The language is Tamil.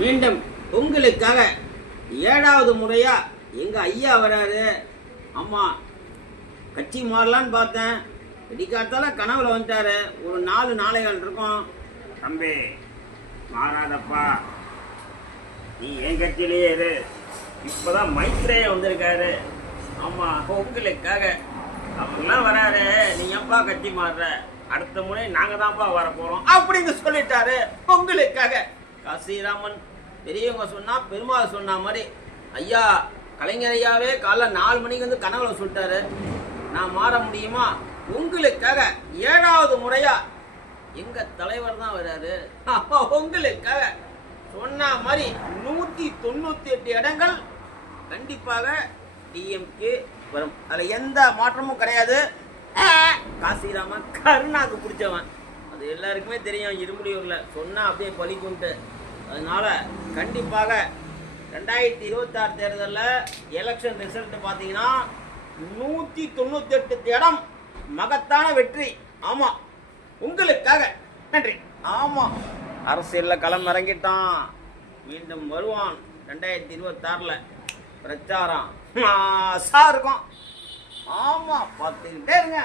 மீண்டும் உங்களுக்காக 7வது முறையா எங்க ஐயா வராரு. ஆமா, கட்சி மாறலான்னு பார்த்தேன். வெடிக்காத்தால கனவுல வந்துட்டாரு. ஒரு 4 இருக்கும். தம்பி மாறாதப்பா, நீ என் கட்சியிலேயே இரு. இப்பதான் மைத்ரேய வந்திருக்காரு. ஆமா, உங்களுக்காக அவர்லாம் வராரு. நீ எப்பா கட்சி மாறுற? அடுத்த முறை நாங்க தான்ப்பா வர போறோம் அப்படின்னு சொல்லிட்டாரு. உங்களுக்காக காசிராமன் பெரியவங்க சொன்னா பெருமாள் சொன்ன மாதிரி ஐயா கலைஞர் ஐயாவே காலைல 4 மணிக்கு வந்து கனவுல சொல்லிட்டாரு. நான் மாற முடியுமா? உங்களுக்காக 7வது முறையா எங்க தலைவர் தான் வராரு. அப்போ உங்களுக்காக சொன்ன மாதிரி 198 இடங்கள் கண்டிப்பாக டிஎம்கே வரும். அதுல எந்த மாற்றமும் கிடையாது. காசிராமன் கருணாக்கு பிடிச்சவன், அது எல்லாருக்குமே தெரியும். இருமுடியூர்ல சொன்னா அப்படியே பலிக்குன்ட்டு. அதனால கண்டிப்பாக 2026 தேர்தலில் எலெக்ஷன் ரிசல்ட் பார்த்தீங்கன்னா 198 இடம் மகத்தான வெற்றி. ஆமா, உங்களுக்காக. நன்றி. ஆமா, அரசியல்ல களம் இறங்கிட்டான். மீண்டும் வருவான் 2026 பிரச்சாரம் இருக்கும். ஆமா, பார்த்துக்கிட்டே இருங்க.